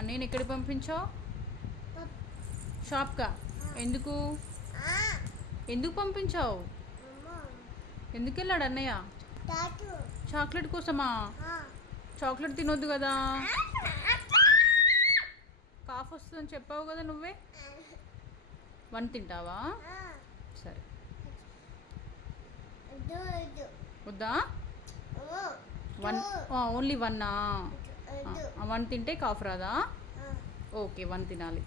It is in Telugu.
అన్నయ్యని ఎక్కడికి పంపించావు? షాప్కా? ఎందుకు ఎందుకు పంపించావు? ఎందుకు వెళ్ళాడు అన్నయ్య? చాక్లెట్ కోసమా? చాక్లెట్ తినొద్దు కదా, కాఫ్ వస్తుందని చెప్పావు కదా నువ్వే. 1 తింటావా? సరే. వద్దా? 1 ఓన్లీ 1 1 తింటే కాఫ్ రాదా? ఓకే 1 తినాలి.